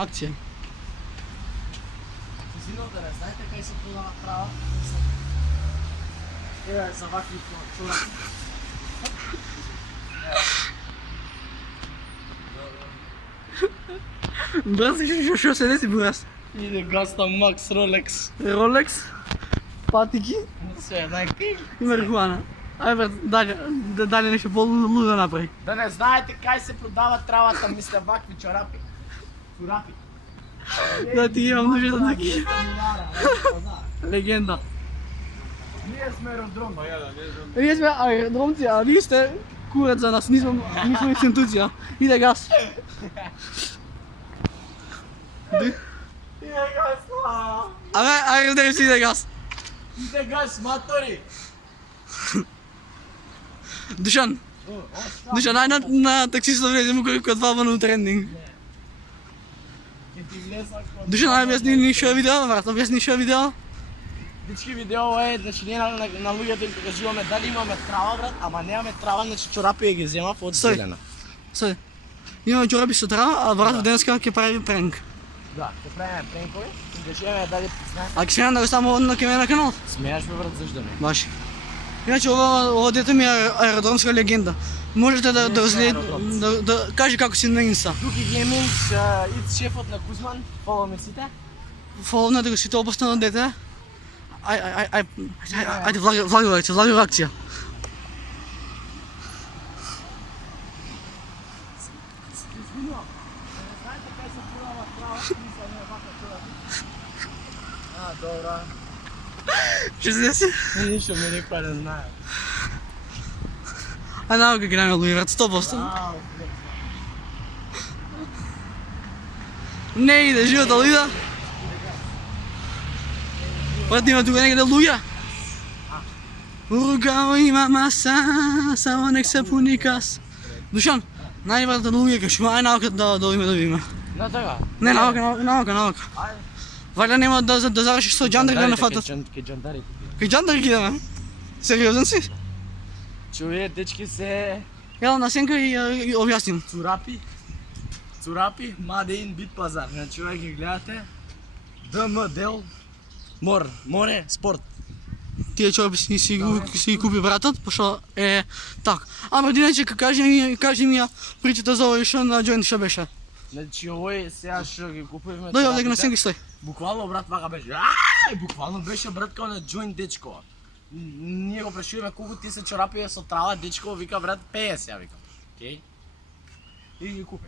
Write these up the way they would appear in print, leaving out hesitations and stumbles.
Акция. Зинодаре, знаете кај се продава трава? Еве за вакви чораки. Брат, що се деси, брат? Иде гаста Макс Ролекс. Ролекс, патики Све, најки. и марихуана. Ајде, брат, дали нещо по-лудо направи. Да не знаете кај се продава травата, мисле вакви чорапи. Чорапи. Да ти имам нужда да таки. 200 долара, Легенда. Ние сме родром. Вие сме аеродромци, а вие сте курат за нас, nismo институция. Иде газ. Иде газ, Ајде, да си иде газ. иде газ, матори. Душан, ај на таксиста влезем кој два на трендинг. Ќе ти влеза код. Душан, ај објасни ни што е видео, брат, објасни што е видео. Дечки, видео е, значи ние на луѓето им покажуваме дали имаме трава, брат, ама немаме трава, значи чорапи ја ги земав од Стој. зелена. Сај, имаме чорапи со трава, а брат денеска ќе прави пренк. Да, ќе правиме пренкови, и да чуеме дали знаеш. А ќе се да го ставам на ке на канал? Смееш ме, брат, зашто не? Баш. Иначе ова дете ми е аеродромска легенда. Можете да каже како си на Инста. Дуки Гейминг, ид шефот на Кузман, follow ме сите. Фоловна да го сите обостано дете. Ајде, влаги акција. Знаете кај се продава трава, мисля не вака чорапи. Добра. Што се деси? Ништо ми рекоа не знае. А наука ги наме луѓе, брат, 100%. Не иде, животот иде. Брат, има тука некаде луѓе. Рукава има маса, само нек се пуни кас. Душан, најди брат да луѓе каш, ај наука да видиме. На така. Не, наука. Ајде. Валя нема да завршиш со џандар да не фатат. Ке џандари. Кај џандар ги идеме? Сериозен си? Чуе, дечки се Ела на сенка и објасним. Цурапи, Мадеин Бит Пазар. Значи, овај ги гледате. ДМ дел море спорт. Тие чорапи си ги купи братот, пошто е так. Ама иначе кажи ми ја причата за овој што на џоинт што беше. Значи, овој сега што ги купуваме. Дој овде на сенка стои. Буквално, брат, вака беше. Буквално беше, брат, као на џоинт, дечко. Ние го прашуваме колку ти се чорапи со трава, дечко, вика, брат, 50, ја вика. Океј. И ги купи.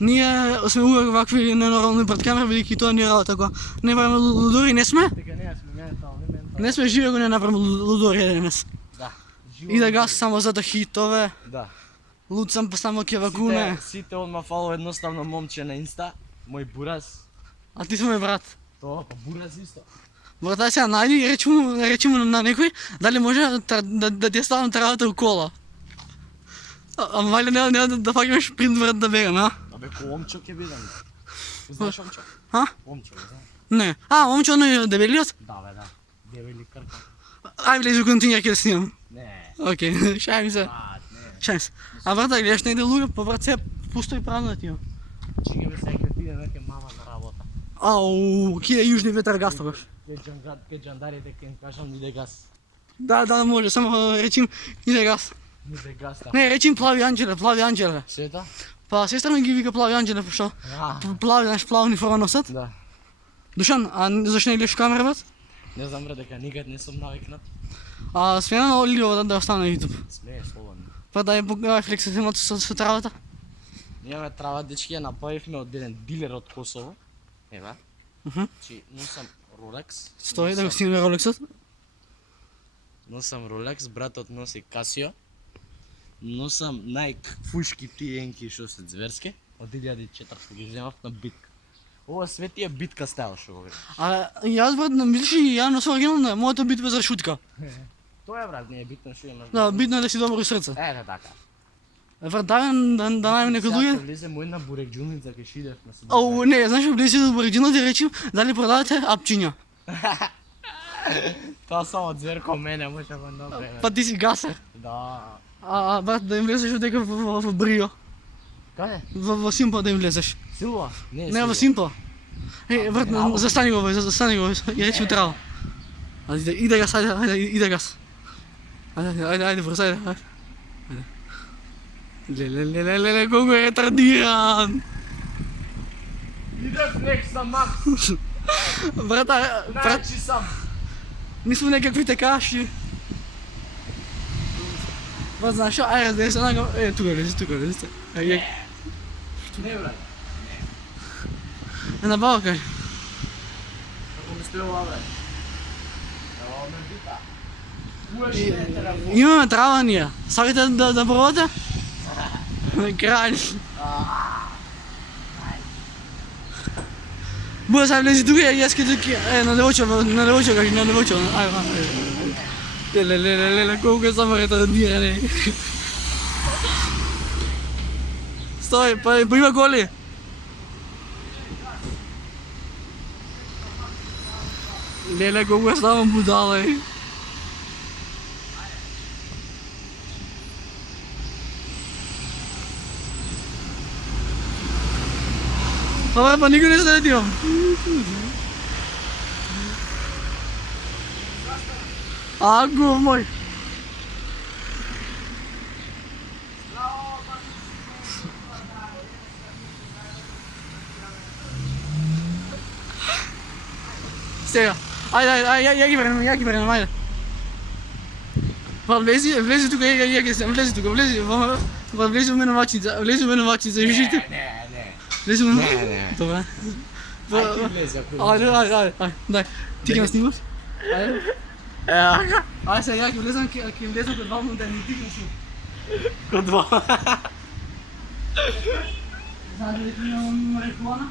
Ние сме увек вакви ненормални пред камера, бидејќи тоа ни е работа така. Не правиме лудори, не сме? Дека не сме ментални. Не сме живи, го не направиме лудори денес. Да. И да гас само за да хитове. Да. Луд сам па само ќе вакуне. Сите одма фало едноставно момче на Инста, мој бураз. А ти сме брат. Тоа, па бураз исто. Брата, сега најди и речи му на некој дали може да ти ставам травата у кола. А мале не да факаш принт брат да бегам, а? Абе, ко омчо ќе бидам. Знаеш омчо? А? Омчо, да? Не. А, момче оној дебелиот? Да, бе, да. Дебели крка. Ај влези у континер ќе да снимам. Не. Океј, шајм се. Брат, не. Шајм се. А брата, гледаш негде луѓе, па брат се пусто и празно ти. Чеки бе, сега ќе отиде веќе мама на работа. Ау, киде јужни ветар гаставаш. Ке џандарите ке им кажам иде газ. Да, може, само речим иде газ. Иде газ, да. Не, речим плави анџеле. Сета? Па сестра ми ги вика плави анџеле, пошто плави, знаеш, плава униформа носат. Да. Душан, а зашто не гледаш камера, брат? Не знам, бре, дека никад не сум навикнат. А смена ли ова да остане на YouTube? Смее, слободно. Па да ја флексите имат со травата. Ние имаме трава, дечки, ја направивме од еден дилер од Косово. Ева. Чи, носам Rolex. Стои да го снимаме Ролексот. Носам Rolex, братот носи Casio. Носам Nike фушки тиенки што се зверски. Од 2004 ги земав на битка. Ова свети е битка стайл што го видиш. А јас брат, мислиш и ја носам оригинално, мојата битва за шутка. Тоа е, брат, не е битно што имаш. Да, битно е да си добро и срце. Е, така. Брат, да најме некој Сега луѓе. влезе мој на бурекџуница ке шидев на себе. Ау, не, знаеш што влези до оригинално да речем дали продавате апчиња. Тоа само зверко мене може да го направи. Па ти си гасер. Да. А брат, да им влезеш дека во брио. Къде? В Симпа да им влезеш. Силва? Не, в Симпа. Брат, застани го, застани го и речи му трябва. Иде газ, айде, иде газ. Айде, бърз, айде. Леле, колко е ретардиран. Иде флекс на Макс. Брат, Значи съм. ми сме някаквите каши. Брат, знаеш що? Айде, да се нагам. Тук лези. Не, брат. На балка. Ако ми стрела, брат. Ево ме бита. Уеш не е телефон. Имаме трава ние. Сакате да пробвате? Край. Бе, сега влези тук и аз като на девойча, кажи, на девойча. Леле, колко съм ретардиране. Стой, па има коли. Леле, колко ставам будала, е. Абе, па никой не следим. Го мой. Сега. Айде, я ги върнем, айде. Влези тук, влези у минувачница, виждате? Не. Влези у Не. Добре. Ай ти влези, ако Айде, дай. Ти ги ме снимаш? Айде. Айде сега, ако влезам като два минута, не ти ги снимаш. Кod dva. Знаете ли, имам марихуана?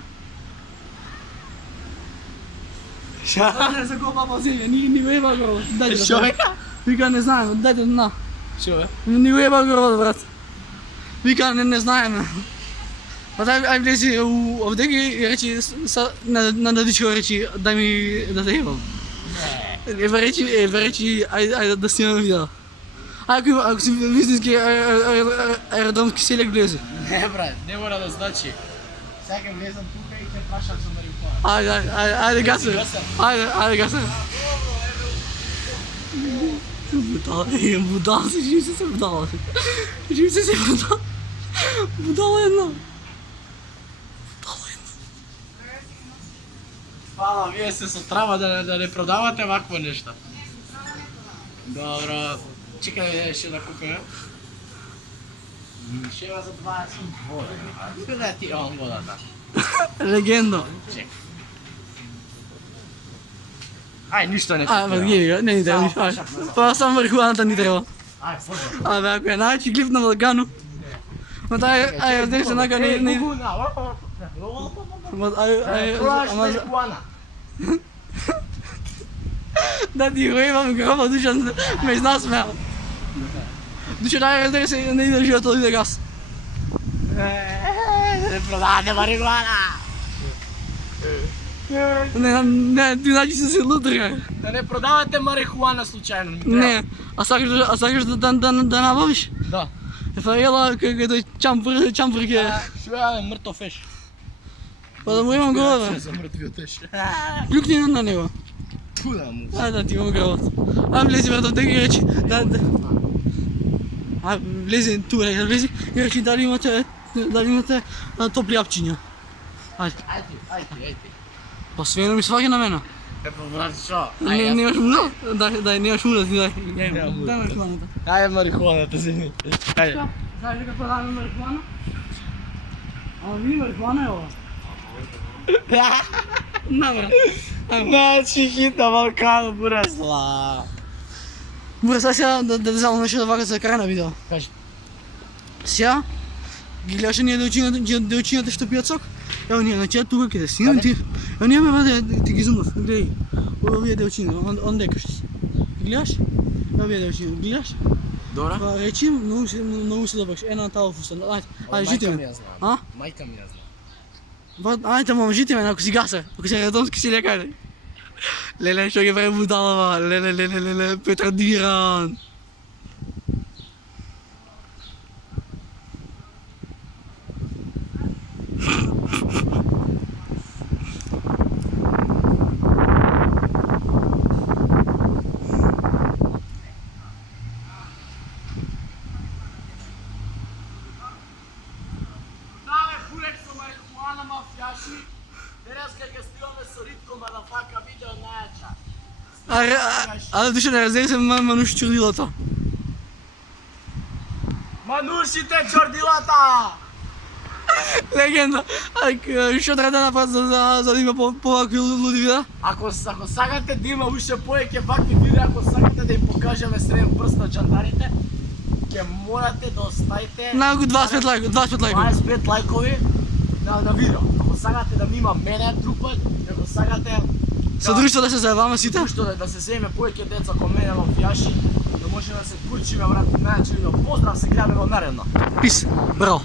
Ша? Не за го папа вземе, ни го еба гроба. Дайте да. Що бе? Вика, не знаем, дайте на. Що бе? Ни го еба гроба, брат. Вика, не знаем. А дай влези овдеки и речи, на дадичко речи, дай ми да те ебам. Ева речи, айде да снимаме видео. Ако си вистински аеродромски селек влезе. Не, брат, не мора да значи. Сега влезам тук и те прашам за марихуана. Айде гаса. Айде гаса. Будал си, жив се будал. Будал едно. Хвала, вие се сотрава да не продавате вакво неща. Добро. Чекай, ще да купим. Ще има за 20 вода. Къде ти имам водата? Легендо. Чекай. Ай, нищо не Не ни трябва нищо. Това само марихуаната ни трябва. Ай, фото. Абе, ако е най-чи клип на Вългано. Ма тай, раздеш се нака не... Продаваш марихуана. Да ти го имам гроба, Душан ме изнасмял. Душан, раздеш се, не иде живота да газ. Не продавате марихуана. Не, ти значи си се лутър. Да не продавате марихуана случайно. Не, а сакаш да набавиш? Да. Ела като чампър ке. Що е мъртов еш? Па да му имам гроба. За мъртвият еш. Клюкни на него. Туда му. Да ти имам гробът. Влези брат, да ги речи. Влези, тук влези и речи дали имате топли апчиня. Айде. Айде. Па Свено ми сваги на мене. Брат, що? Нямаш муда? Дай, нямаш муда ти дай. Нямам муда. Дай марихуаната. Айде марихуаната вземи. Айде. Знаеш ли какво даваме марихуана? Ама вие марихуана е ова. На брат. Значи хит на Балкана, буресла. Добре, сега да взема нещо да вага за края на видео. Кажи. Сега ги гледаш ние делчината ще пият сок. Ево ние, значи тук къде си, ти. Ево ние ме бъде, ти ги зумав, гледай. Ево вие делчина, он декаш си. Гледаш? Ево вие делчина, гледаш? Добре. Речи, много си добър, една тала фуста. Айде, жити ме. А? Майка ми я знам. Айде, мама, жити ме, ако си гаса, ако си редомски си лекар. Леле, ще ги прави будала, леле, петрадиран. на мафијаши, денеска ќе снимаме со Ритко мадафака видео најача. Але душе не раздели се Мануш чурдилото. Манушите чордилата! Легенда. Што треба да направат за да има повакви луди видеа? Ако сакате да има уште повеќе вакви видеа, ако сакате да им покажеме среден прст на чандарите, ќе морате да оставите Најако 25 лайкови, 25 лайкови. 25 лайкови на видео. Ако сакате да нима мене друг пат, ако сакате Со друштво да се заебаме сите. Ушто да се земе повеќе деца кон мене мафијаши, да може да се курчиме брат најаче видео. Поздрав, се гледаме во наредно. Пис, браво.